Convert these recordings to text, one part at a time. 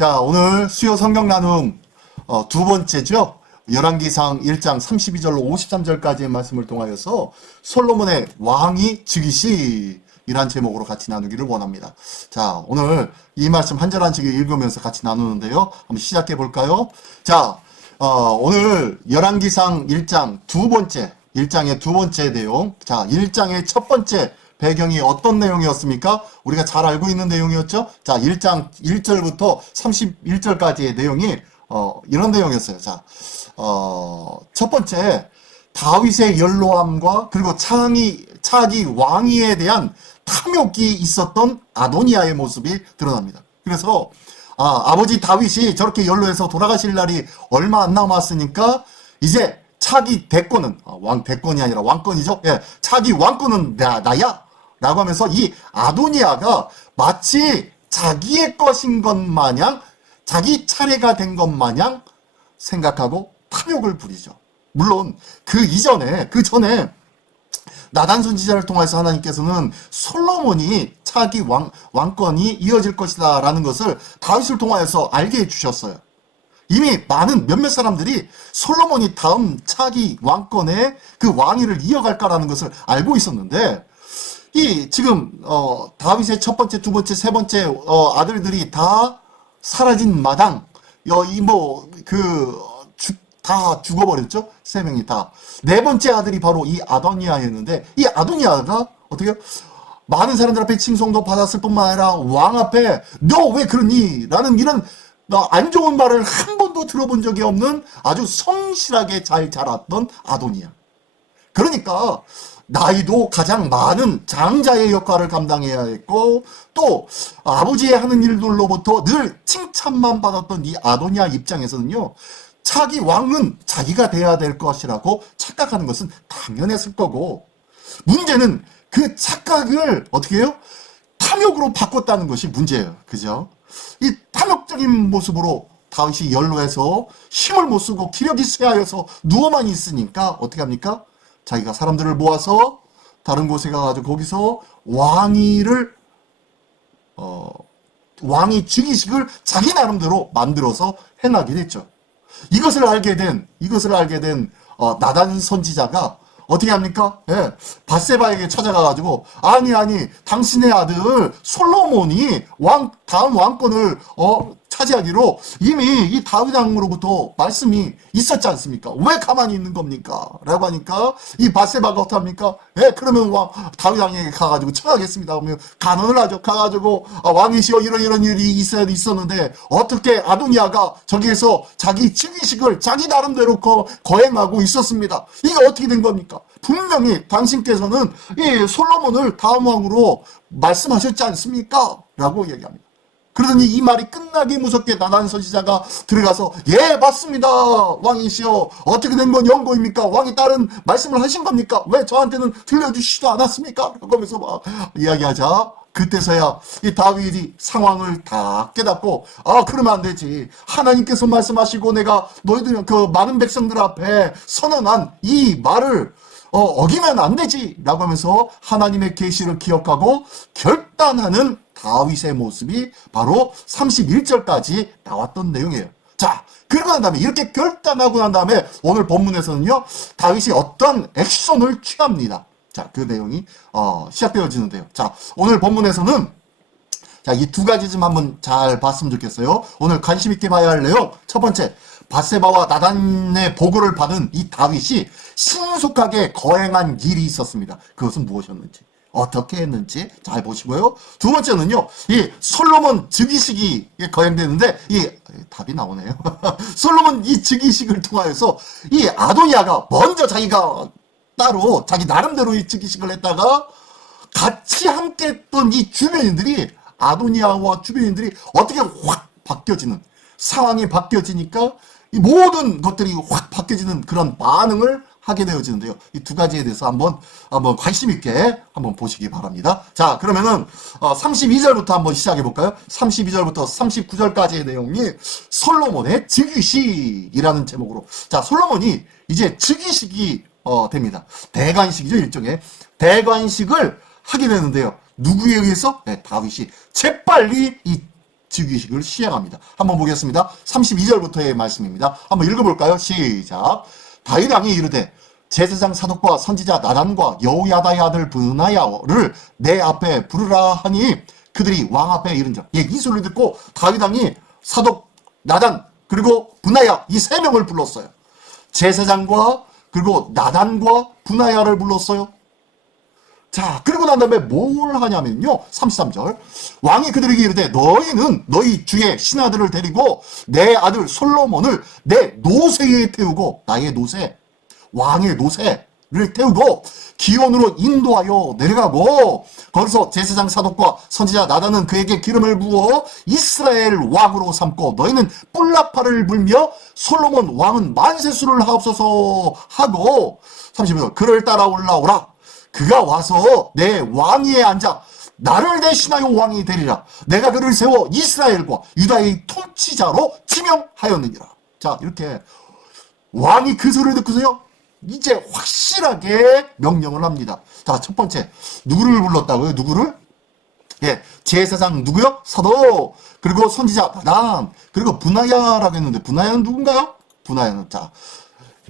자, 오늘 수요 성경 나눔 두 번째죠. 열왕기상 1장 32절로 53절까지의 말씀을 통하여서 솔로몬의 왕이 즉위시 이란 제목으로 같이 나누기를 원합니다. 자, 오늘 이 말씀 한 절 한 절 읽으면서 같이 나누는데요. 한번 시작해 볼까요? 자, 오늘 열왕기상 1장 일장의 두 번째 내용. 자, 1장의 첫 번째 배경이 어떤 내용이었습니까? 우리가 잘 알고 있는 내용이었죠? 자, 1장 1절부터 31절까지의 내용이 이런 내용이었어요. 자, 첫 번째, 다윗의 연로함과 그리고 차기 왕위에 대한 탐욕이 있었던 아도니아의 모습이 드러납니다. 그래서 아버지 다윗이 저렇게 연로해서 돌아가실 날이 얼마 안 남았으니까 이제 차기 대권은 대권이 아니라 왕권이죠. 예, 차기 왕권은 나야 라고 하면서 이 아도니아가 마치 자기의 것인 것 마냥, 자기 차례가 된 것 마냥 생각하고 탐욕을 부리죠. 물론 그 전에 나단 선지자를 통해서 하나님께서는 솔로몬이 차기 왕권이 이어질 것이다 라는 것을 다윗을 통하여서 알게 해주셨어요. 이미 몇몇 사람들이 솔로몬이 다음 차기 왕권의 그 왕위를 이어갈까라는 것을 알고 있었는데, 지금 다윗의 첫 번째, 두 번째, 세 번째 아들들이 다 사라진 마당, 다 죽어버렸죠. 세 명이 다. 네 번째 아들이 바로 이 아도니아였는데, 이 아도니아가 어떻게 많은 사람들 앞에 칭송도 받았을 뿐만 아니라 왕 앞에 너 왜 그러니? 라는 이런 안 좋은 말을 한 번도 들어본 적이 없는 아주 성실하게 잘 자랐던 아도니아. 그러니까 나이도 가장 많은 장자의 역할을 감당해야 했고, 또 아버지의 하는 일들로부터 늘 칭찬만 받았던 이 아도니아 입장에서는요, 차기 왕은 자기가 돼야 될 것이라고 착각하는 것은 당연했을 거고, 문제는 그 착각을 어떻게 해요? 탐욕으로 바꿨다는 것이 문제예요. 그죠? 이 탐욕적인 모습으로 다윗이 연로해서 힘을 못 쓰고 기력이 쇠하여서 누워만 있으니까 어떻게 합니까? 자기가 사람들을 모아서 다른 곳에 가가지고 거기서 왕위 즉위식을 자기 나름대로 만들어서 해나게 됐죠. 이것을 알게 된 나단 선지자가 어떻게 합니까? 예, 밧세바에게 찾아가가지고 아니 당신의 아들 솔로몬이 다음 왕권을 차지하기로 이미 이 다윗 왕으로부터 말씀이 있었지 않습니까? 왜 가만히 있는 겁니까? 라고 하니까 이 밧세바가 어떻게 합니까? 예, 그러면 다윗 왕에게 가가지고 청하겠습니다. 그러면 간언을 하죠. 가가지고 왕이시여 이런 일이 있었는데 어떻게 아도니아가 저기에서 자기 즉위식을 자기 나름대로 거행하고 있었습니다. 이게 어떻게 된 겁니까? 분명히 당신께서는 이 솔로몬을 다음 왕으로 말씀하셨지 않습니까? 라고 얘기합니다. 그러더니 이 말이 끝나기 무섭게 나단 선지자가 들어가서 예 맞습니다 왕이시여 어떻게 된 건 연고입니까? 왕이 다른 말씀을 하신 겁니까? 왜 저한테는 들려주시지도 않았습니까? 그러면서 막 이야기하자 그때서야 이 다윗이 상황을 다 깨닫고 그러면 안 되지. 하나님께서 말씀하시고 내가 너희들 그 많은 백성들 앞에 선언한 이 말을 어기면 안 되지 라고 하면서 하나님의 계시를 기억하고 결단하는 다윗의 모습이 바로 31절까지 나왔던 내용이에요. 자, 그러고 난 다음에 이렇게 결단하고 난 다음에 오늘 본문에서는요 다윗이 어떤 액션을 취합니다. 자, 그 내용이 시작되어지는데요. 자, 오늘 본문에서는 자, 이 두 가지 좀 한번 잘 봤으면 좋겠어요. 오늘 관심 있게 봐야 할 내용 첫 번째, 밧세바와 나단의 보고를 받은 이 다윗이 신속하게 거행한 일이 있었습니다. 그것은 무엇이었는지, 어떻게 했는지 잘 보시고요. 두 번째는요, 이 솔로몬 즉위식이 거행되는데 답이 나오네요. 솔로몬 이 즉위식을 통하여서 이 아도니아가 먼저 자기가 따로 자기 나름대로 이 즉위식을 했다가 같이 함께 했던 이 주변인들이 아도니아와 주변인들이 어떻게 확 바뀌어지는 상황이 바뀌어지니까 이 모든 것들이 확 바뀌어지는 그런 반응을 하게 되어지는데요. 이 두 가지에 대해서 한번 관심 있게 한번 보시기 바랍니다. 자, 그러면은 32절부터 한번 시작해 볼까요? 32절부터 39절까지의 내용이 솔로몬의 즉위식이라는 제목으로. 자, 솔로몬이 이제 즉위식이 됩니다. 대관식이죠, 일종의. 대관식을 하게 되는데요. 누구에 의해서? 네, 다윗이 재빨리 이 즉위식을 시행합니다. 한번 보겠습니다. 32절부터의 말씀입니다. 한번 읽어볼까요? 시작. 다윗 왕이 이르되 제사장 사독과 선지자 나단과 여호야다의 아들 브나야를 내 앞에 부르라 하니 그들이 왕 앞에 이른지라. 예, 이 소리를 듣고 다윗 왕이 사독, 나단, 그리고 브나야 이 세 명을 불렀어요. 제사장과 그리고 나단과 브나야를 불렀어요. 자, 그리고 난 다음에 뭘 하냐면요. 33절. 왕이 그들에게 이르되 너희는 너희 주의 신하들을 데리고 내 아들 솔로몬을 내 노새에 태우고 나의 노새, 왕의 노새를 태우고 기온으로 인도하여 내려가고 거기서 제사장 사독과 선지자 나단은 그에게 기름을 부어 이스라엘 왕으로 삼고 너희는 뿔나파를 불며 솔로몬 왕은 만세수를 하옵소서 하고 30절 그를 따라 올라오라. 그가 와서 내 왕위에 앉아 나를 대신하여 왕이 되리라. 내가 그를 세워 이스라엘과 유다의 통치자로 지명하였느니라. 자, 이렇게 왕이 그 소리를 듣고서요 이제 확실하게 명령을 합니다. 자, 첫 번째 누구를 불렀다고요? 누구를? 예, 제사장 누구요? 사독, 그리고 선지자 나단, 그리고 브나야라고 했는데 브나야는 누군가요? 브나야는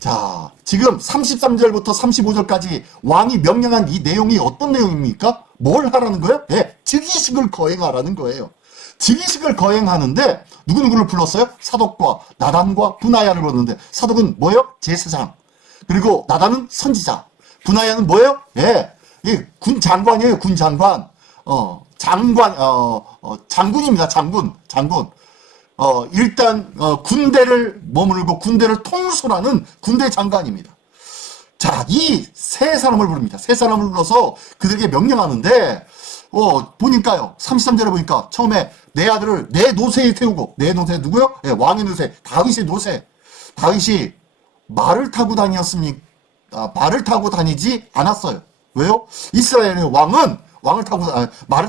자, 지금 33절부터 35절까지 왕이 명령한 이 내용이 어떤 내용입니까? 뭘 하라는 거예요? 예, 즉위식을 거행하라는 거예요. 즉위식을 거행하는데 누구누구를 불렀어요? 사독과 나단과 브나야를 불렀는데 사독은 뭐예요? 제사장. 그리고 나단은 선지자. 브나야는 뭐예요? 예, 군 장관이에요. 군 장관. 장군입니다. 장군. 일단 군대를 머물고 군대를 통솔하는 군대 장관입니다. 자, 이 세 사람을 부릅니다. 세 사람을 불러서 그들에게 명령하는데 보니까요. 33절에 보니까 처음에 내 아들을 내 노새에 태우고 내 노새 누구요? 예, 왕의 노새, 다윗의 노새. 다윗이 말을 타고 다녔습니까? 말을 타고 다니지 않았어요. 왜요? 이스라엘의 왕은 말을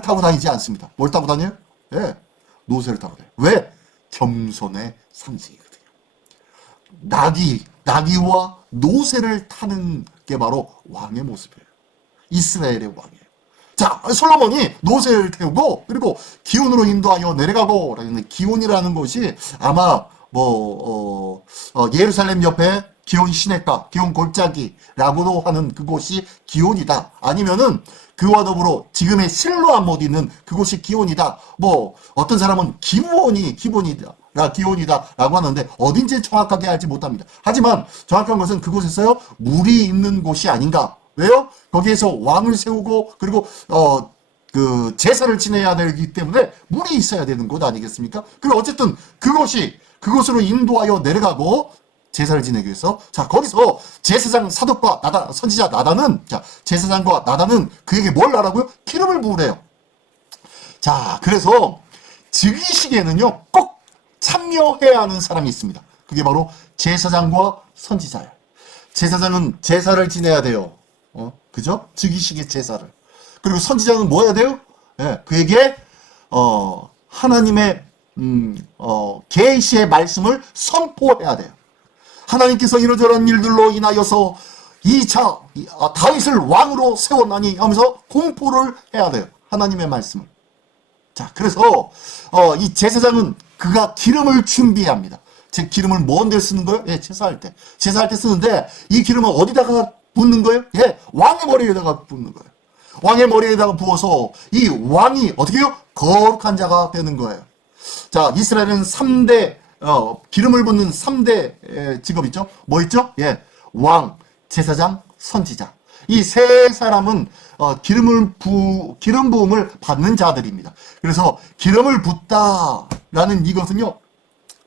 타고 다니지 않습니다. 뭘 타고 다녀요? 예, 노새를 타고 다녀요. 왜? 겸손의 상징이거든요. 나귀와 노새를 타는 게 바로 왕의 모습이에요. 이스라엘의 왕이에요. 자, 솔로몬이 노새를 태우고 그리고 기온으로 인도하여 내려가고 기온이라는 곳이 아마 예루살렘 옆에 기온 시내가, 기온 골짜기라고도 하는 그곳이 기온이다. 아니면은 그와 더불어 지금의 실로암 못 있는 그곳이 기온이다. 어떤 사람은 기온이다라고 하는데 어딘지 정확하게 알지 못합니다. 하지만 정확한 것은 그곳에서요 물이 있는 곳이 아닌가. 왜요? 거기에서 왕을 세우고 그리고 그 제사를 지내야 되기 때문에 물이 있어야 되는 곳 아니겠습니까? 그리고 어쨌든 그곳으로 인도하여 내려가고 제사를 지내기 위해서 자 거기서 제사장 사독과 나단 선지자 나단은 자 제사장과 나단은 그에게 뭘 하라고요? 기름을 부으래요. 자 그래서 즉위식에는요 꼭 참여해야 하는 사람이 있습니다. 그게 바로 제사장과 선지자예요. 제사장은 제사를 지내야 돼요. 그죠? 즉위식의 제사를. 그리고 선지자는 뭐 해야 돼요? 예, 그에게 하나님의 계시의 말씀을 선포해야 돼요. 하나님께서 이러저런 일들로 인하여서 다윗을 왕으로 세웠나니 하면서 공포를 해야 돼요. 하나님의 말씀을. 자, 그래서 이 제사장은 그가 기름을 준비합니다. 제 기름을 뭔데 쓰는 거예요? 예, 제사할 때 쓰는데 이 기름은 어디다가 붓는 거예요? 예, 왕의 머리에다가 붓는 거예요. 왕의 머리에다가 부어서 이 왕이 어떻게 해요? 거룩한 자가 되는 거예요. 자, 이스라엘은 3대 기름을 붓는 3대 직업 있죠? 뭐 있죠? 예, 왕, 제사장, 선지자. 이 세 사람은 기름 부음을 받는 자들입니다. 그래서 기름을 붓다라는 이것은요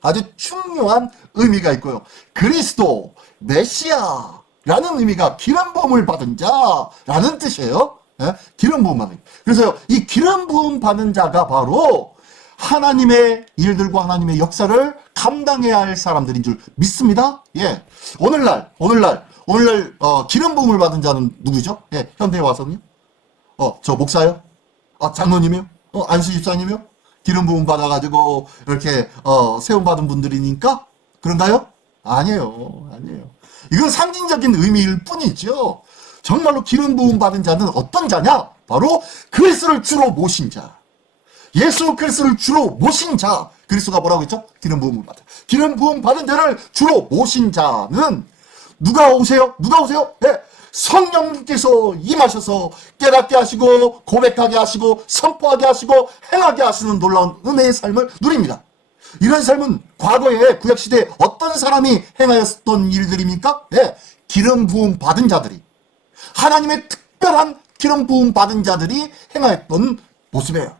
아주 중요한 의미가 있고요. 그리스도, 메시아라는 의미가 기름 부음을 받은 자라는 뜻이에요. 예? 기름 부음 받은. 그래서 이 기름 부음 받는 자가 바로 하나님의 일들과 하나님의 역사를 감당해야 할 사람들인 줄 믿습니다. 예. 오늘날 기름 부음을 받은 자는 누구죠? 예. 현대에 와서는요? 저 목사요? 장로님이요? 안수 집사님이요? 기름 부음 받아가지고 이렇게 세움 받은 분들이니까 그런가요? 아니에요. 이건 상징적인 의미일 뿐이죠. 정말로 기름 부음 받은 자는 어떤 자냐? 바로 그리스도를 주로 모신 자. 예수 그리스도를 주로 모신 자, 그리스도가 뭐라고 했죠? 기름 부음을 받아. 기름 부음 받은 자를 주로 모신 자는 누가 오세요? 누가 오세요? 네. 성령님께서 임하셔서 깨닫게 하시고 고백하게 하시고 선포하게 하시고 행하게 하시는 놀라운 은혜의 삶을 누립니다. 이런 삶은 과거에 구약시대에 어떤 사람이 행하였던 일들입니까? 네. 기름 부음 받은 자들이, 하나님의 특별한 기름 부음 받은 자들이 행하였던 모습이에요.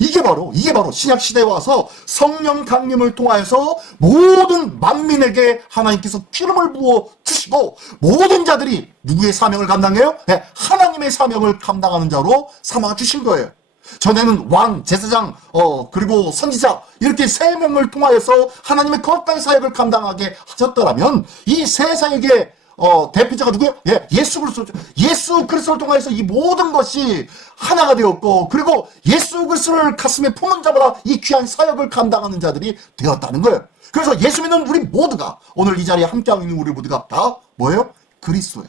이게 바로 신약 시대에 와서 성령 강림을 통하여서 모든 만민에게 하나님께서 기름을 부어 주시고 모든 자들이 누구의 사명을 감당해요? 네, 하나님의 사명을 감당하는 자로 삼아 주신 거예요. 전에는 왕, 제사장, 그리고 선지자 이렇게 세 명을 통하여서 하나님의 거룩한 사역을 감당하게 하셨더라면 이 세상에게 대표자가 누구예요? 예, 예수 그리스도죠. 예수 그리스도를 통해서 이 모든 것이 하나가 되었고, 그리고 예수 그리스도를 가슴에 품은 자보다 이 귀한 사역을 감당하는 자들이 되었다는 거예요. 그래서 예수 믿는 우리 모두가, 오늘 이 자리에 함께하고 있는 우리 모두가 다 뭐예요? 그리스도예요.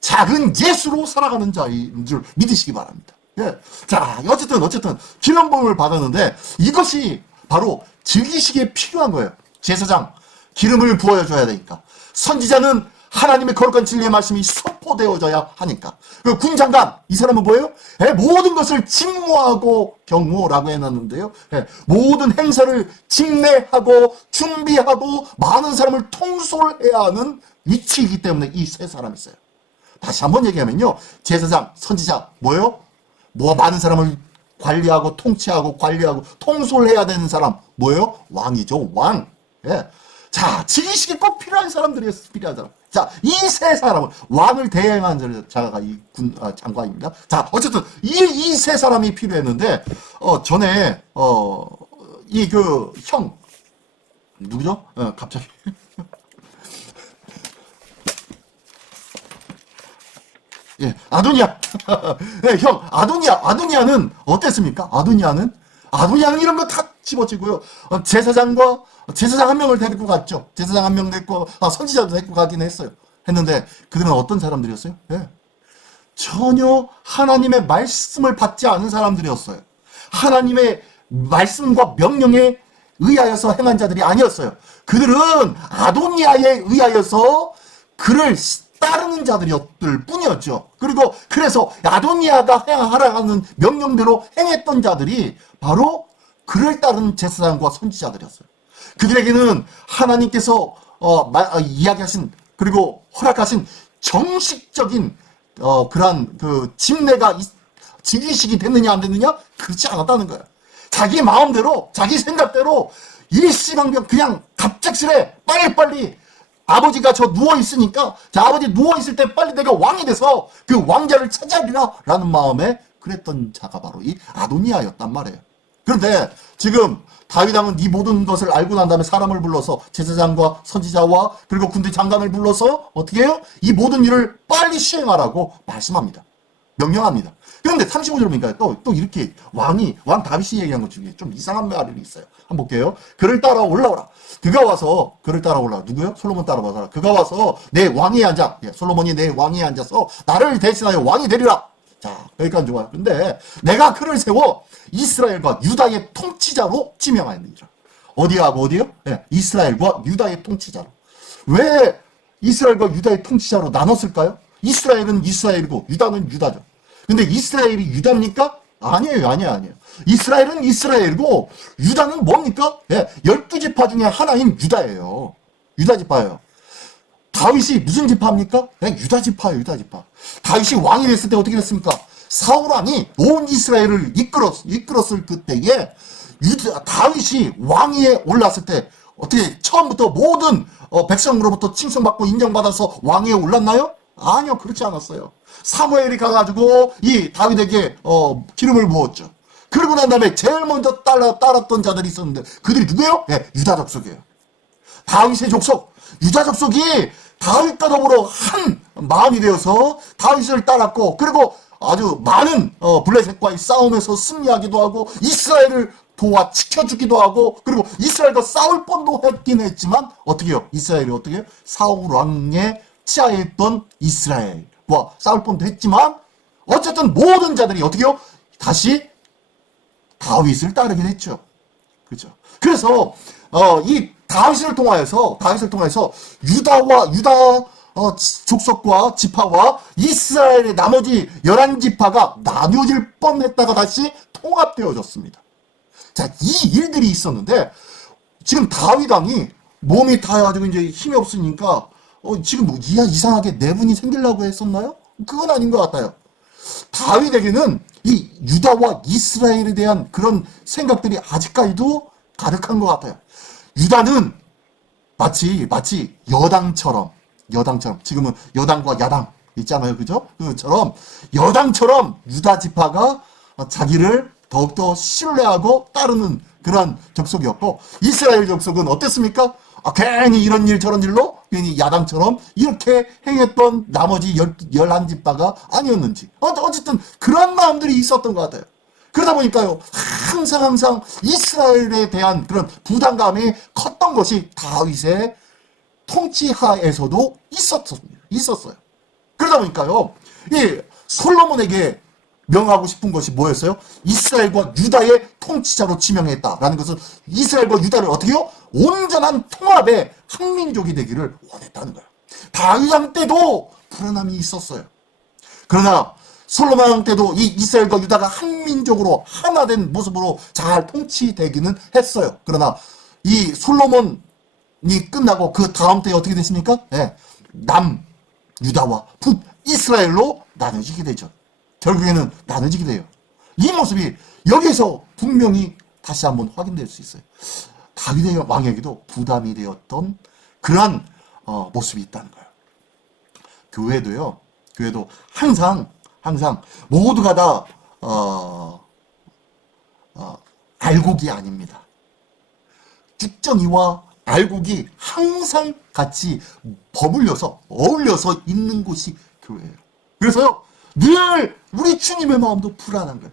작은 예수로 살아가는 자인 줄 믿으시기 바랍니다. 예. 자, 어쨌든 기름 부음을 받았는데 이것이 바로 즉위식에 필요한 거예요. 제사장 기름을 부어줘야 되니까. 선지자는 하나님의 거룩한 진리의 말씀이 선포되어져야 하니까. 그 군장관, 이 사람은 뭐예요? 모든 것을 직무하고 경무라고 해놨는데요. 모든 행사를 직내하고 준비하고 많은 사람을 통솔해야 하는 위치이기 때문에 이 세 사람이 있어요. 다시 한번 얘기하면요. 제사장, 선지자, 뭐예요? 많은 사람을 관리하고 통치하고 관리하고 통솔해야 되는 사람, 뭐예요? 왕이죠, 왕. 예. 자, 즉위식에 꼭 필요한 사람들이었어요. 필요한 사람. 자, 이 세 사람을, 왕을 대행한 자가 이 장관입니다. 자, 어쨌든 이 세 사람이 필요했는데 전에 형 누구죠? 갑자기 예, 아도니아. 네, 형, 아도니아는 어땠습니까? 아도니아는 이런 거 다 집어치고요. 제사장 한 명을 데리고 갔죠. 제사장 한 명 데리고, 선지자도 데리고 가긴 했는데, 그들은 어떤 사람들이었어요? 예. 전혀 하나님의 말씀을 받지 않은 사람들이었어요. 하나님의 말씀과 명령에 의하여서 행한 자들이 아니었어요. 그들은 아도니아에 의하여서 그를 따르는 자들이었을 뿐이었죠. 그리고 그래서 아도니아가 하라는 명령대로 행했던 자들이 바로 그를 따르는 제사장과 선지자들이었어요. 그들에게는 하나님께서 이야기하신 그리고 허락하신 정식적인 그러한 그 집례가 즉위식이 됐느냐 안 됐느냐 그렇지 않았다는 거예요. 자기 마음대로 자기 생각대로 일시방병 그냥 갑작스레 빨리빨리 아버지가 저 누워있으니까 자 아버지 누워있을 때 빨리 내가 왕이 돼서 그 왕자를 차지하리라 라는 마음에 그랬던 자가 바로 이 아도니아였단 말이에요. 그런데 지금 다윗 왕은 이 모든 것을 알고 난 다음에 사람을 불러서 제사장과 선지자와 그리고 군대 장관을 불러서 어떻게 해요? 이 모든 일을 빨리 시행하라고 말씀합니다. 명령합니다. 그런데 35절 보니까 또 이렇게 왕 다윗이 얘기한 것 중에 좀 이상한 말이 있어요. 한번 볼게요. 그를 따라 올라오라. 그가 와서 그를 따라 올라와. 누구요? 솔로몬 따라와서 그가 와서 내 왕위에 앉아. 솔로몬이 내 왕위에 앉아서 나를 대신하여 왕이 되리라. 자, 여기까지 좋아요. 근데 내가 그를 세워 이스라엘과 유다의 통치자로 지명하였느니라. 어디하고 어디요? 네, 이스라엘과 유다의 통치자로. 왜 이스라엘과 유다의 통치자로 나눴을까요? 이스라엘은 이스라엘이고 유다는 유다죠. 근데 이스라엘이 유다입니까? 아니에요. 이스라엘은 이스라엘이고 유다는 뭡니까? 예, 12지파 중에 하나인 유다예요. 유다지파예요. 다윗이 무슨 지파입니까? 네, 유다지파예요. 유다지파. 다윗이 왕이 됐을 때 어떻게 됐습니까? 사울 왕이 온 이스라엘을 이끌었을 그때에 다윗이 왕위에 올랐을 때 어떻게 처음부터 모든 백성으로부터 칭송받고 인정받아서 왕위에 올랐나요? 아니요, 그렇지 않았어요. 사무엘이 가가지고 이 다윗에게 기름을 부었죠. 그러고 난 다음에 제일 먼저 따랐던 자들이 있었는데 그들이 누구예요? 네, 유다 족속이에요. 다윗의 족속, 유다 족속이 다윗과 더불어 한 마음이 되어서 다윗을 따랐고 그리고 아주 많은 블레셋과의 싸움에서 승리하기도 하고 이스라엘을 도와 지켜주기도 하고 그리고 이스라엘과 싸울 뻔도 했긴 했지만 어떻게 해요? 이스라엘이 어떻게 해요? 사울 왕의 치하에 있던 이스라엘과 싸울 뻔도 했지만 어쨌든 모든 자들이 어떻게 해요? 다시 다윗을 따르게 됐죠. 그죠? 그래서 이 다윗을 통하여서 유다 족속과 지파와 이스라엘의 나머지 11지파가 나뉘어질 뻔했다가 다시 통합되어졌습니다. 자, 이 일들이 있었는데 지금 다윗 왕이 몸이 다 가지고 이제 힘이 없으니까 지금 뭐 이상하게 내분이 생기려고 했었나요? 그건 아닌 것 같아요. 다윗에게는 이 유다와 이스라엘에 대한 그런 생각들이 아직까지도 가득한 것 같아요. 유다는 마치 여당처럼 지금은 여당과 야당 있잖아요, 그죠? 그처럼 여당처럼 유다 지파가 자기를 더욱더 신뢰하고 따르는 그런 족속이었고, 이스라엘 족속은 어땠습니까? 괜히 이런 일 저런 일로 괜히 야당처럼 이렇게 행했던 나머지 11지파가 아니었는지, 어쨌든 그런 마음들이 있었던 것 같아요. 그러다 보니까요, 항상 이스라엘에 대한 그런 부담감이 컸던 것이 다윗의 통치하에서도 있었어요. 그러다 보니까요, 이 솔로몬에게 명하고 싶은 것이 뭐였어요? 이스라엘과 유다의 통치자로 지명했다라는 것은 이스라엘과 유다를 어떻게요? 온전한 통합의 한민족이 되기를 원했다는 거예요. 다윗 왕 때도 불안함이 있었어요. 그러나 솔로몬 왕 때도 이 이스라엘과 유다가 한민족으로 하나된 모습으로 잘 통치되기는 했어요. 그러나 이 솔로몬이 끝나고 그 다음 때에 어떻게 됐습니까? 네, 남 유다와 북 이스라엘로 나눠지게 되죠. 결국에는 나눠지게 돼요. 이 모습이 여기에서 분명히 다시 한번 확인될 수 있어요. 다윗의 왕에게도 부담이 되었던 그러한 모습이 있다는 거예요. 교회도 항상 모두가 다 알곡이 아닙니다. 쭉정이와 알곡이 항상 같이 어울려서 있는 곳이 교회예요. 그래서요, 늘 우리 주님의 마음도 불안한 거예요.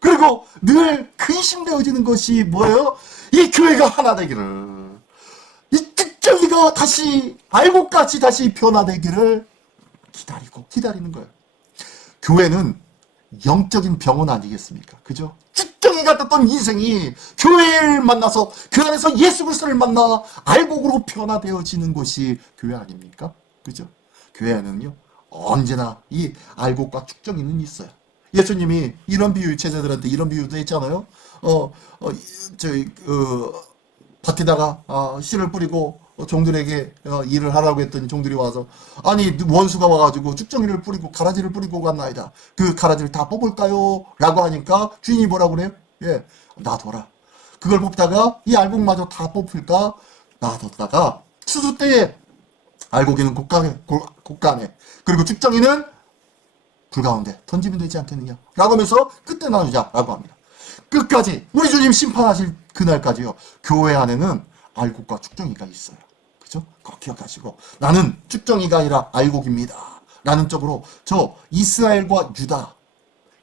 그리고 늘 근심되어지는 것이 뭐예요? 이 교회가 하나 되기를, 이 쭉정이가 다시 알곡같이 다시 변화되기를 기다리는 거예요. 교회는 영적인 병원 아니겠습니까? 그죠? 쭉정이 같았던 인생이 교회를 만나서 그 안에서 예수 그리스도를 만나 알곡으로 변화되어지는 것이 교회 아닙니까? 그죠? 교회는요, 언제나 이 알곡과 쭉정이는 있어요. 예수님이 이런 비유, 제자들한테 이런 비유도 했잖아요. 밭에다가 씨를 뿌리고 종들에게 일을 하라고 했더니 종들이 와서, 아니 원수가 와가지고 쭉정이를 뿌리고 가라지를 뿌리고 갔나이다. 그 가라지를 다 뽑을까요? 라고 하니까 주인이 뭐라고 그래요? 예, 놔둬라. 그걸 뽑다가 이 알곡마저 다 뽑힐까? 놔뒀다가 추수 때에 알곡이는 곳간에 그리고 쭉정이는 불 가운데 던지면 되지 않겠느냐 라고 하면서 그때 나누자 라고 합니다. 끝까지 우리 주님 심판하실 그날까지요, 교회 안에는 알곡과 쭉정이가 있어요. 그죠? 꼭 기억하시고, 나는 쭉정이가 아니라 알곡입니다 라는 쪽으로 저 이스라엘과 유다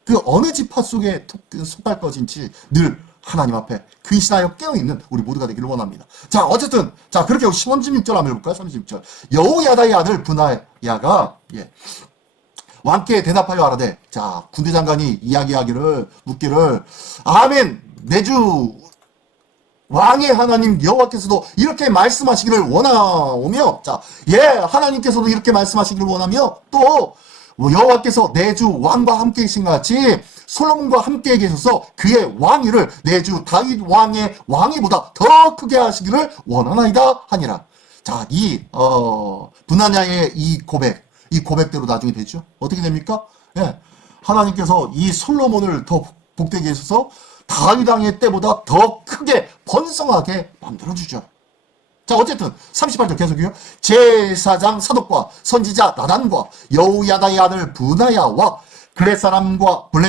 그 어느 지파 속에 속할 것인지 늘 하나님 앞에 근신하여 깨어있는 우리 모두가 되기를 원합니다. 자, 어쨌든 그렇게 36절 한번 해볼까요? 36절. 여호야다의 아들 브나야가 왕께 대답하여 아라되, 자, 군대 장관이 묻기를, 아멘, 내주 왕의 하나님 여호와께서도 이렇게 말씀하시기를 원하오며, 하나님께서도 이렇게 말씀하시기를 원하며, 또 여호와께서 내주 왕과 함께 계신 것 같이 솔로몬과 함께 계셔서 그의 왕위를 내주 다윗 왕의 왕위보다 더 크게 하시기를 원하나이다 하니라. 자, 이 브나냐의 이 고백대로 나중에 되죠. 어떻게 됩니까? 하나님께서 이 솔로몬을 더 복되게 해주셔서 다윗 왕의 때보다 더 크게 번성하게 만들어주죠. 자, 어쨌든 38절 계속이요. 제사장 사독과 선지자 나단과 여호야다의 아들 브나야와 블렛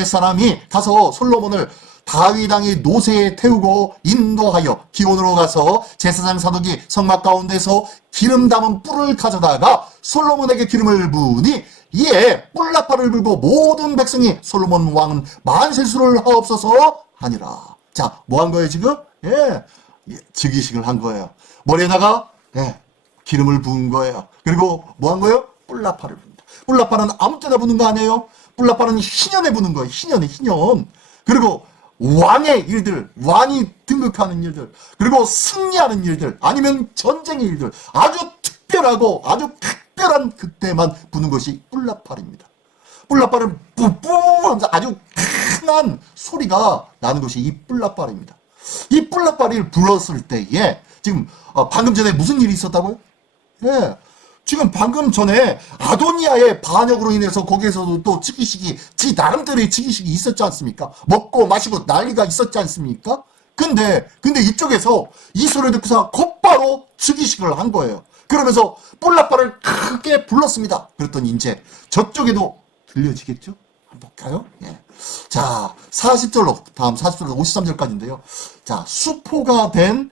사람이 가서 솔로몬을 다윗 왕의 노새에 태우고 인도하여 기온으로 가서 제사장 사독이 성막 가운데서 기름 담은 뿔을 가져다가 솔로몬에게 기름을 부으니, 이에 뿔나팔을 불고 모든 백성이 솔로몬 왕은 만세수를 하옵소서 하니라. 자, 뭐 한 거예요 지금? 즉위식을 한 거예요. 머리에다가 기름을 부은 거예요. 그리고 뭐 한 거예요? 뿔나팔을 붑니다. 뿔나팔은 아무 때나 부는 거 아니에요? 뿔나팔은 희년에 부는 거예요. 희년. 그리고 왕의 일들, 왕이 등극하는 일들, 그리고 승리하는 일들, 아니면 전쟁의 일들, 아주 특별하고 아주 특별한 그때만 부는 것이 뿔나팔입니다. 뿔나팔은 뿌뿌 하면서 아주 큰 소리가 나는 것이 이 뿔나팔입니다. 이 뿔나팔을 불었을 때에 지금 방금 전에 무슨 일이 있었다고요? 예. 지금 방금 전에 아도니아의 반역으로 인해서 거기에서도 또 즉위식이 지 나름대로의 즉위식이 있었지 않습니까? 먹고 마시고 난리가 있었지 않습니까? 근데 이쪽에서 이 소리를 듣고서 곧바로 즉위식을 한 거예요. 그러면서 뿔나팔을 크게 불렀습니다. 그랬더니 이제 저쪽에도 들려지겠죠? 한번 볼까요? 예. 자, 40절로 다음 40절로 53절까지인데요. 자, 수포가 된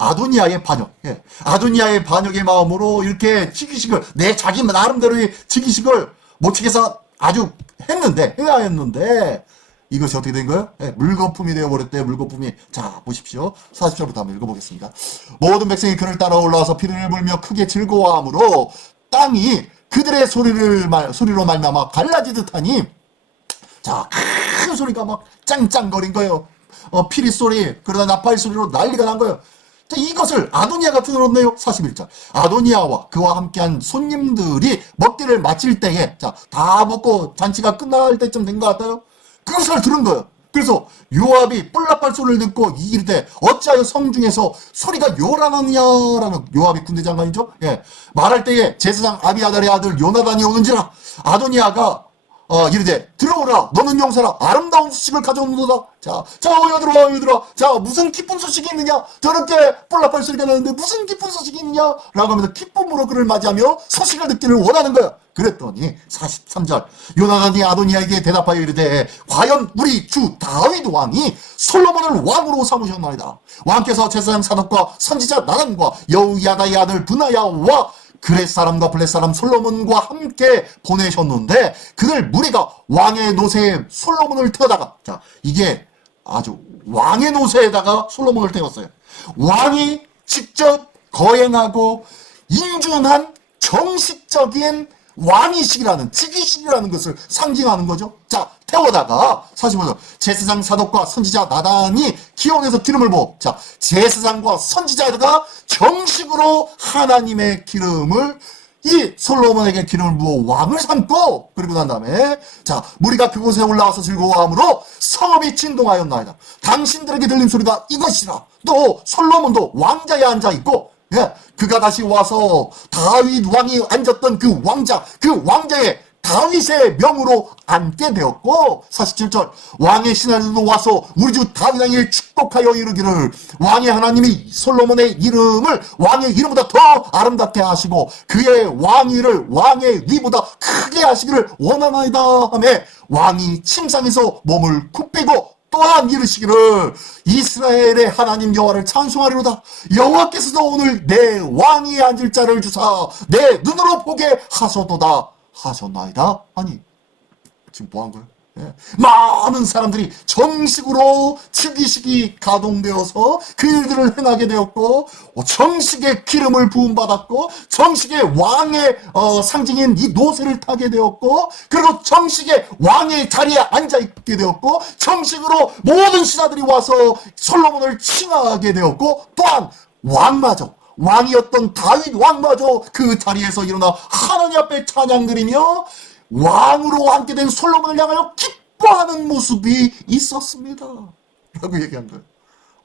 아도니아의 반역, 예. 아도니아의 반역의 마음으로 이렇게 즉위식을 내 자기 나름대로의 즉위식을 모측해서 아주 행하였는데 이것이 어떻게 된 거예요? 예, 물거품이 되어버렸대요. 물거품이. 자, 보십시오. 40절부터 한번 읽어보겠습니다. 모든 백성이 그를 따라 올라와서 피를 불며 크게 즐거워하므로 땅이 그들의 소리로 말미암아 갈라지듯 하니, 자, 큰 소리가 막 짱짱거린 거예요. 피리 소리, 그러다 나팔 소리로 난리가 난 거예요. 자, 이것을 아도니아가 들었네요. 41절. 아도니아와 그와 함께한 손님들이 먹기를 마칠 때에, 자, 다 먹고 잔치가 끝날 때쯤 된 것 같아요. 그것을 들은 거예요. 그래서 요압이 뿔나팔 소리를 듣고 이르되 어찌하여 성중에서 소리가 요란하느냐라는, 요압이 군대 장관이죠. 예, 말할 때에 제사장 아비아달의 아들 요나단이 오는지라 아도니아가 이르되 들어오라, 너는 용사라, 아름다운 소식을 가져오는도다. 자, 여들아, 자, 무슨 기쁜 소식이 있느냐? 저렇게 뿔나팔 소리가 나는데 무슨 기쁜 소식이 있느냐? 라고 하면서 기쁨으로 그를 맞이하며 소식을 듣기를 원하는 거야. 그랬더니 43절, 요나단이 아도니아에게 대답하여 이르되 과연 우리 주 다윗 왕이 솔로몬을 왕으로 삼으셨나이다. 왕께서 제사장 사독과 선지자 나단과 여우야다의 아들 브나야와 그렛 사람과 블렛 사람 솔로몬과 함께 보내셨는데 그들 무리가 왕의 노새에 솔로몬을 태우다가, 자, 이게 아주 왕의 노새에다가 솔로몬을 태웠어요. 왕이 직접 거행하고 인준한 정식적인 왕이식이라는, 즉위식이라는 것을 상징하는 거죠. 자, 태워다가 45절, 제사장 사독과 선지자 나단이 기온에서 기름을 부어, 자, 제사장과 선지자가 정식으로 하나님의 기름을, 이 솔로몬에게 기름을 부어 왕을 삼고, 그리고 난 다음에, 자, 무리가 그곳에 올라와서 즐거워함으로 성읍이 진동하였나이다. 당신들에게 들린 소리가 이것이라. 또 솔로몬도 왕자에 앉아 있고, 예, 그가 다시 와서 다윗 왕이 앉았던 그 왕자의 다윗의 명으로 앉게 되었고, 47절, 왕의 신하들도 와서 우리 주 다윗 왕을 축복하여 이르기를 왕의 하나님이 솔로몬의 이름을 왕의 이름보다 더 아름답게 하시고 그의 왕위를 왕의 위보다 크게 하시기를 원하나이다 하며 왕이 침상에서 몸을 굽히고 또한 이르시기를 이스라엘의 하나님 여호와를 찬송하리로다. 여호와께서도 오늘 내 왕위에 앉을 자를 주사 내 눈으로 보게 하소도다 하셨나이다. 아니, 지금 뭐 한 거예요? 예. 많은 사람들이 정식으로 즉위식이 가동되어서 그 일들을 행하게 되었고, 정식의 기름을 부음받았고, 정식의 왕의 상징인 이 노새를 타게 되었고, 그리고 정식의 왕의 자리에 앉아있게 되었고, 정식으로 모든 신하들이 와서 솔로몬을 칭하게 되었고, 또한 왕마저, 왕이었던 다윗 왕마저 그 자리에서 일어나 하나님 앞에 찬양 드리며 왕으로 함께 된 솔로몬을 향하여 기뻐하는 모습이 있었습니다. 라고 얘기한 거예요.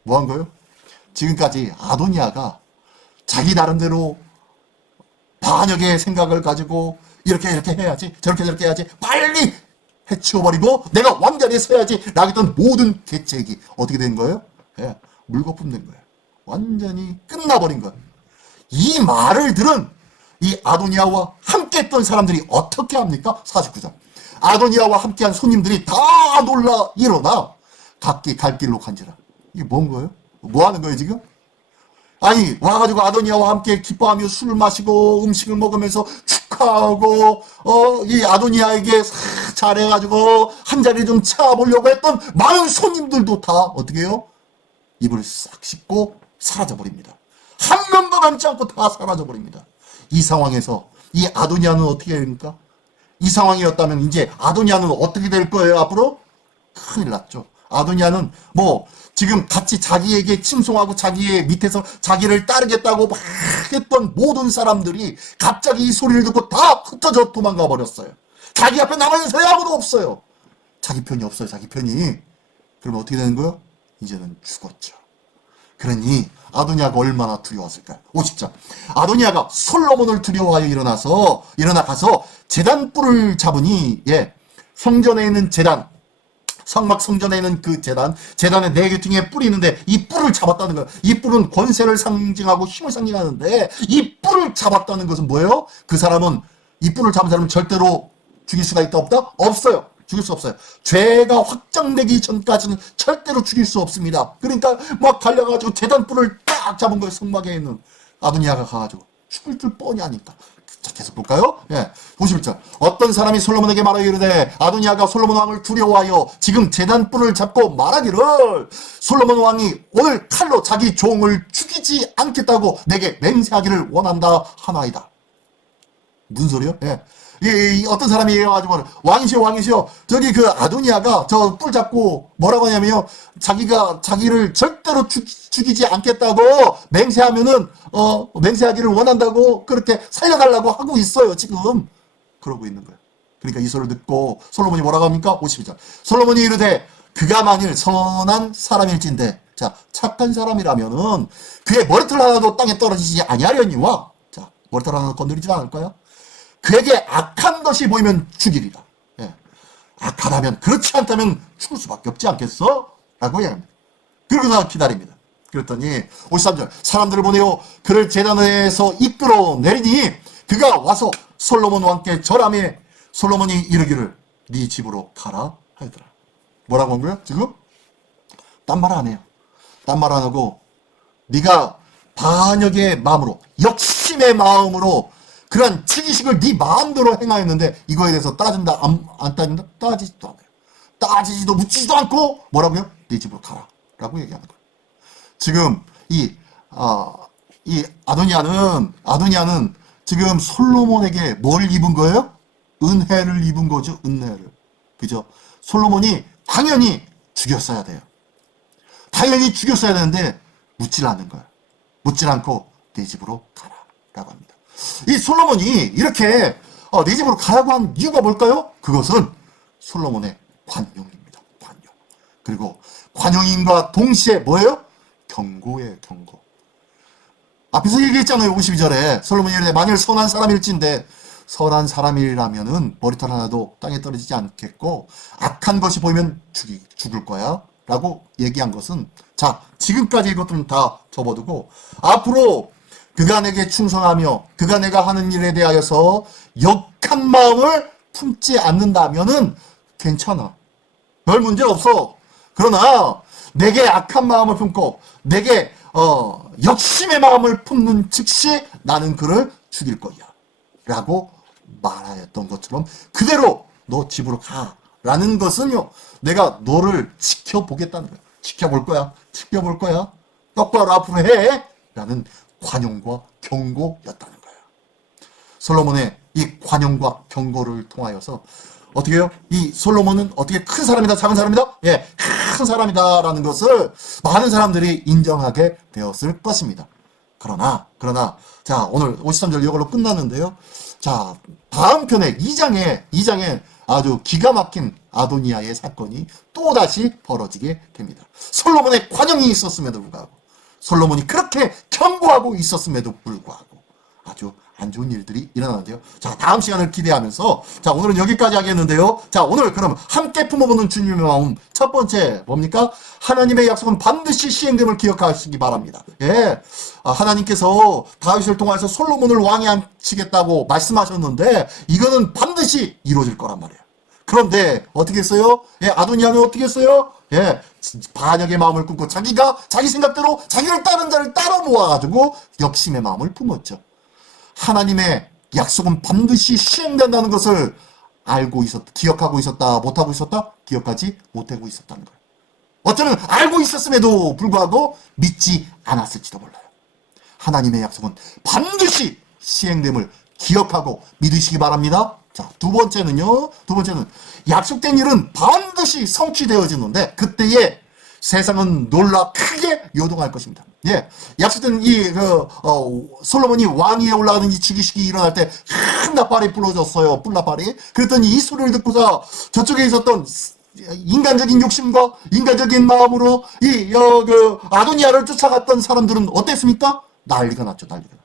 뭐 한 거예요? 지금까지 아도니아가 자기 나름대로 반역의 생각을 가지고 이렇게 해야지, 저렇게 해야지, 빨리 해치워버리고 내가 왕자리에 서야지 라고 했던 모든 계책이 어떻게 된 거예요? 예, 물거품 된 거예요. 완전히 끝나버린 거예요. 이 말을 들은 이 아도니아와 함께했던 사람들이 어떻게 합니까? 49절. 아도니아와 함께한 손님들이 다 놀라 일어나 각기 갈 길로 간지라. 이게 뭔 거예요? 뭐 하는 거예요 지금? 아니, 와가지고 아도니아와 함께 기뻐하며 술을 마시고 음식을 먹으면서 축하하고 이 아도니아에게 잘해가지고 한 자리 좀 채워보려고 했던 많은 손님들도 다 어떻게 해요? 입을 싹 씻고 사라져버립니다. 한 명도 남지 않고 다 사라져버립니다. 이 상황에서 이 아도니아는 어떻게 됩니까? 이 상황이었다면 이제 아도니아는 어떻게 될 거예요 앞으로? 큰일 났죠. 아도니아는 뭐 지금 같이 자기에게 칭송하고 자기의 밑에서 자기를 따르겠다고 막 했던 모든 사람들이 갑자기 이 소리를 듣고 다 흩어져 도망가 버렸어요. 자기 앞에 남아있는 사람이 아무도 없어요. 자기 편이 없어요. 자기 편이. 그러면 어떻게 되는 거예요? 이제는 죽었죠. 그러니 아도니아가 얼마나 두려웠을까요? 50장. 아도니아가 솔로몬을 두려워하여 일어나가서 제단뿔을 잡으니, 성전에 있는 제단, 성막 성전에 있는 그 제단의 네 개중에 뿔이 있는데 이 뿔을 잡았다는 거예요. 이 뿔은 권세를 상징하고 힘을 상징하는데 이 뿔을 잡았다는 것은 뭐예요? 그 사람은, 이 뿔을 잡은 사람은 절대로 죽일 수가 있다 없다? 없어요. 죽일 수 없어요. 죄가 확정되기 전까지는 절대로 죽일 수 없습니다. 그러니까 막 달려가지고 제단뿔을 딱 잡은 거예요. 성막에 있는 아도니아가 가가지고 죽을 줄 뻔히 아니까. 자, 계속 볼까요? 51절. 어떤 사람이 솔로몬에게 말하여 이르되 아도니아가 솔로몬 왕을 두려워하여 지금 제단뿔을 잡고 말하기를 솔로몬 왕이 오늘 칼로 자기 종을 죽이지 않겠다고 내게 맹세하기를 원한다 하나이다. 무슨 소리요? 어떤 사람이 얘기해가지고 왕이시여 저기 그 아도니아가 저 뿔 잡고 뭐라고 하냐면요, 자기를 절대로 죽이지 않겠다고 맹세하면은 맹세하기를 원한다고 그렇게 살려달라고 하고 있어요. 지금 그러고 있는 거예요. 그러니까 이 소리를 듣고 솔로몬이 뭐라고 합니까? 52절. 솔로몬이 이르되 그가 만일 선한 사람일진데, 자, 착한 사람이라면은 그의 머리털 하나도 땅에 떨어지지 아니하려니와, 자, 머리털 하나도 건드리지 않을 거야. 그에게 악한 것이 보이면 죽이리라. 악하다면, 그렇지 않다면 죽을 수밖에 없지 않겠어? 라고 이야기합니다. 그러고서 기다립니다. 그랬더니 53절. 사람들을 보내어 그를 제단에서 이끌어 내리니 그가 와서 솔로몬 왕께 절하며 솔로몬이 이르기를 네 집으로 가라 하더라. 뭐라고 한 거예요? 지금? 딴 말 안 해요. 딴 말 안 하고 네가 반역의 마음으로, 역심의 마음으로 그런 즉위식을 네 마음대로 행하였는데 이거에 대해서 따진다? 안 따진다? 따지지도 않아요. 따지지도 묻지도 않고 뭐라고요? 네 집으로 가라 라고 얘기하는 거예요. 지금 이 아도니아는 지금 솔로몬에게 뭘 입은 거예요? 은혜를 입은 거죠. 은혜를. 그죠? 솔로몬이 당연히 죽였어야 돼요. 당연히 죽였어야 되는데 묻질 않는 거예요. 묻질 않고 네 집으로 가라 라고 합니다. 이 솔로몬이 이렇게 네 집으로 가라고 한 이유가 뭘까요? 그것은 솔로몬의 관용입니다. 관용. 그리고 관용인과 동시에 뭐예요? 경고예요. 경고. 앞에서 얘기했잖아요. 52절에 솔로몬이 이르되 만일 선한 사람일진데, 선한 사람이라면은 머리털 하나도 땅에 떨어지지 않겠고 악한 것이 보이면 죽을 거야 라고 얘기한 것은, 자, 지금까지 이것들은 다 접어두고 앞으로 그가 내게 충성하며 그가 내가 하는 일에 대하여서 역한 마음을 품지 않는다면은 괜찮아. 별 문제 없어. 그러나 내게 악한 마음을 품고 내게 역심의 마음을 품는 즉시 나는 그를 죽일 거야 라고 말하였던 것처럼 그대로 너 집으로 가 라는 것은요, 내가 너를 지켜보겠다는 거야. 지켜볼 거야. 똑바로 앞으로 해 라는 관용과 경고였다는 거예요. 솔로몬의 이 관용과 경고를 통하여서 어떻게 해요? 이 솔로몬은 어떻게 큰 사람이다, 작은 사람이다? 큰 사람이다라는 것을 많은 사람들이 인정하게 되었을 것입니다. 그러나 자, 오늘 53절 이걸로 끝났는데요. 자, 다음 편에 2장에 아주 기가 막힌 아도니아의 사건이 또다시 벌어지게 됩니다. 솔로몬의 관용이 있었음에도 불구하고, 솔로몬이 그렇게 경고하고 있었음에도 불구하고 아주 안 좋은 일들이 일어나는데요. 자, 다음 시간을 기대하면서, 자, 오늘은 여기까지 하겠는데요. 자, 오늘 그럼 함께 품어보는 주님의 마음, 첫 번째 뭡니까? 하나님의 약속은 반드시 시행됨을 기억하시기 바랍니다. 하나님께서 다윗을 통해서 솔로몬을 왕이 앉히겠다고 말씀하셨는데 이거는 반드시 이루어질 거란 말이에요. 그런데 어떻게 했어요? 아도니아는 어떻게 했어요? 반역의 마음을 품고 자기 생각대로 자기를 따른 자를 따라 모아가지고 역심의 마음을 품었죠. 하나님의 약속은 반드시 시행된다는 것을 기억하고 있었다, 못하고 있었다? 기억하지 못하고 있었다는 거예요. 어쩌면 알고 있었음에도 불구하고 믿지 않았을지도 몰라요. 하나님의 약속은 반드시 시행됨을 기억하고 믿으시기 바랍니다. 자, 두 번째는 약속된 일은 반드시 성취되어지는데 그때에 세상은 놀라 크게 요동할 것입니다. 예, 약속된 솔로몬이 왕위에 올라가는 이 즉위식이 일어날 때 큰 나팔이 불어졌어요. 뿔나팔이. 그랬더니 이 소리를 듣고서 저쪽에 있었던 인간적인 욕심과 인간적인 마음으로 아도니아를 쫓아갔던 사람들은 어땠습니까? 난리가 났죠, 난리가.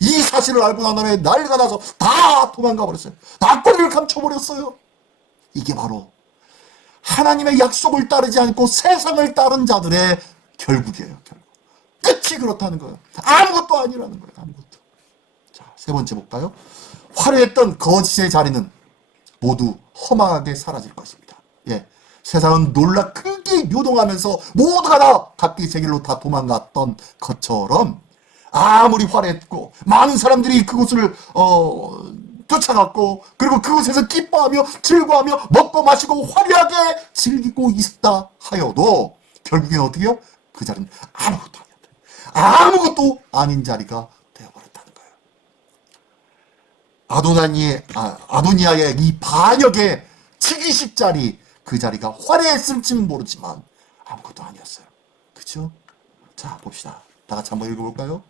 이 사실을 알고 난 다음에 난리가 나서 다 도망가 버렸어요. 다 꼬리를 감춰버렸어요. 이게 바로 하나님의 약속을 따르지 않고 세상을 따른 자들의 결국이에요. 결국. 끝이 그렇다는 거예요. 아무것도 아니라는 거예요. 아무것도. 자, 세 번째 볼까요? 화려했던 거짓의 자리는 모두 험하게 사라질 것입니다. 예, 세상은 놀라 크게 요동하면서 모두가 다 각기 제 길로 다 도망갔던 것처럼 아무리 화려했고 많은 사람들이 그곳을 쫓아갔고 그리고 그곳에서 기뻐하며 즐거워하며 먹고 마시고 화려하게 즐기고 있다 하여도 결국엔 어떻게 해요? 그 자리는 아무것도 아니었다. 아무것도 아닌 자리가 되어버렸다는 거예요. 아도니아의 이 반역의 즉위식 자리, 그 자리가 화려했을지는 모르지만 아무것도 아니었어요. 그렇죠? 자, 봅시다. 다 같이 한번 읽어볼까요?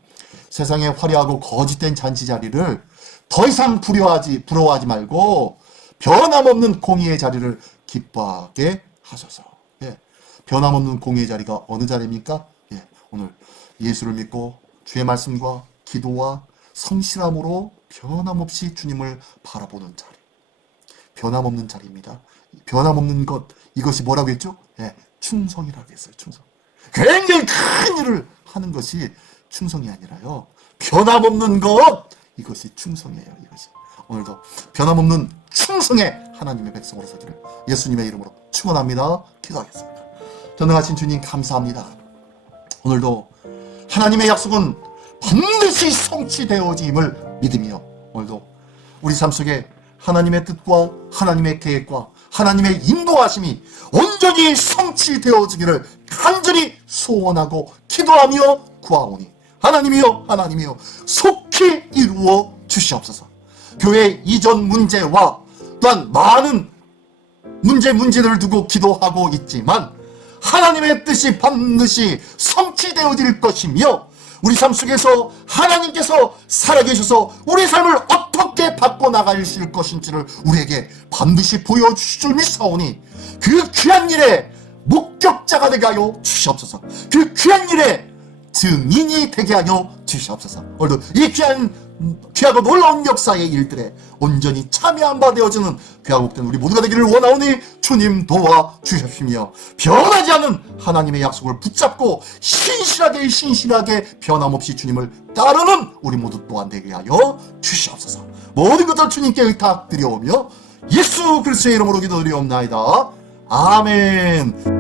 세상에 화려하고 거짓된 잔치 자리를 더 이상 부러워하지 말고 변함없는 공의의 자리를 기뻐하게 하소서. 예, 변함없는 공의의 자리가 어느 자리입니까? 예, 오늘 예수를 믿고 주의 말씀과 기도와 성실함으로 변함없이 주님을 바라보는 자리. 변함없는 자리입니다. 변함없는 것, 이것이 뭐라고 했죠? 예, 충성이라고 했어요. 충성. 굉장히 큰 일을 하는 것이 충성이 아니라요. 변함없는 것, 이것이 충성이에요. 이것이. 오늘도 변함없는 충성의 하나님의 백성으로 서기를 예수님의 이름으로 축원합니다. 기도하겠습니다. 전능하신 주님 감사합니다. 오늘도 하나님의 약속은 반드시 성취되어짐을 믿으며 오늘도 우리 삶 속에 하나님의 뜻과 하나님의 계획과 하나님의 인도하심이 온전히 성취되어지기를 간절히 소원하고 기도하며 구하오니 하나님이여 속히 이루어 주시옵소서. 교회 이전 문제와 또한 많은 문제들을 두고 기도하고 있지만 하나님의 뜻이 반드시 성취되어질 것이며 우리 삶 속에서 하나님께서 살아계셔서 우리 삶을 어떻게 바꿔나가실 것인지를 우리에게 반드시 보여주실 줄 믿사오니 그 귀한 일에 목격자가 되게 하여 주시옵소서. 그 귀한 일에 증인이 되게 하여 주시옵소서. 오늘도 이 귀하고 놀라운 역사의 일들에 온전히 참여한 바 되어지는 귀하고 복된 우리 모두가 되기를 원하오니 주님 도와 주십시며 변하지 않는 하나님의 약속을 붙잡고 신실하게 변함없이 주님을 따르는 우리 모두 또한 되게 하여 주시옵소서. 모든 것을 주님께 의탁드려오며 예수 그리스도의 이름으로 기도드리옵나이다. 아멘.